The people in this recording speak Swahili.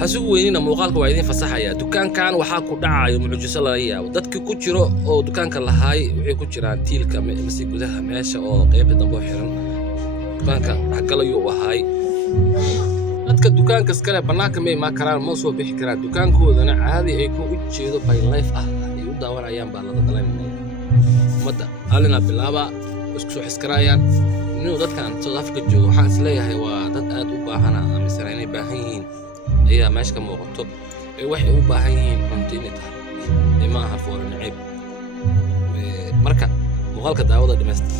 hasugu weynina muuqaalka waa idin fasaxaya dukaankan waxa ku dhacayo mucjiso la yaabo dadkii ku jiro oo dukaanka lahaay waxay ku jiraan tiilka masi gudaha meesha oo qaybta dambe xiran dukaanka xagalayo wahay dadka dukaanka iskale banaanka ma karaan ma soo bixi karaan dukaankoodana caadi ay ku jeedo by life ay u daawanayaan baa laga dalaynaya umada alina bilaaba isku soo xiskarayaan inuu dadkan South Africa joogo waxaan isleeyahay waa dad aad u baahan amisan inay baahan yihiin ayaa meesha ka muuqato waxay u baahan yihiin cuntinita ma aha foornacib marka muuqaalka daawada dhimaystir